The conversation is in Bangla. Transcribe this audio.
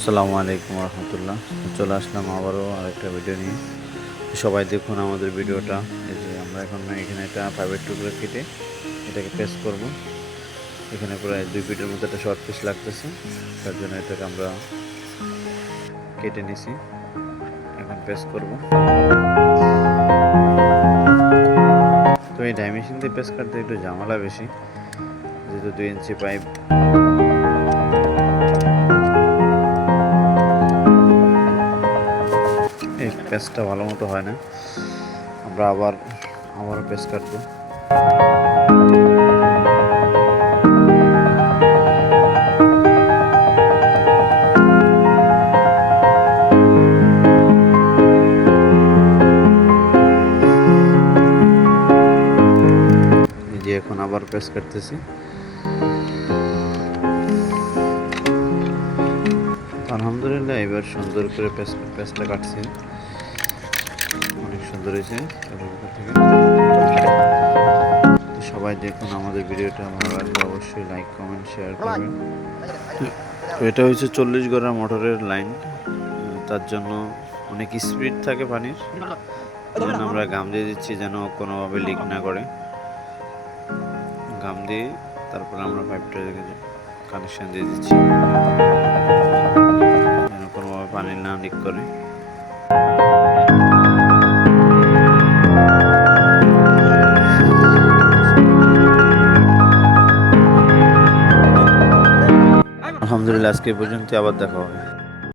আসসালামু আলাইকুম রহমতুল্লাহ। চলে আসলাম আবারও আরেকটা ভিডিও নিয়ে। সবাই দেখুন আমাদের ভিডিওটা। এই যে আমরা এখন এখানে একটা ফাইবার টুকরো কেটে এটাকে পেস্ট করব। এখানে প্রায় 2 ফিটের মতো একটা শর্ট পিস লাগতেছে, তার জন্য এটাকে আমরা কেটে নিছি। এখন পেস্ট করব। তো এই ডাইমেনশন দিয়ে পেস্ট করতে একটু ঝামেলা বেশি, যেহেতু 2 ইঞ্চি পাইপ। এই পেস্টটা ভালো মতো হয় না, আমরা আবারও পেস্ট কাটবো। যে এখন আবার পেস্ট কাটতেছি। আলহামদুলিল্লাহ এবার সুন্দর করে পেস্টটা কাটছি, অনেক সুন্দর হয়েছে। তো সবাই দেখুন আমাদের ভিডিওটা, ভালো লাগলে অবশ্যই লাইক কমেন্ট শেয়ার করবেন। তো এটা হচ্ছে 40 গড়া মোটরের লাইন, তার জন্য অনেক স্পিড থাকে পানির, এই জন্য আমরা গাম দিয়ে দিচ্ছি যেন কোনোভাবে লিক না করে। গাম দিয়ে তারপর আমরা পাইপটা কানেকশন দিয়ে দিচ্ছি যেন কোনোভাবে পানি না লিক করে। আলহামদুলিল্লাহ আজকে পর্যন্ত, আবার দেখা হবে।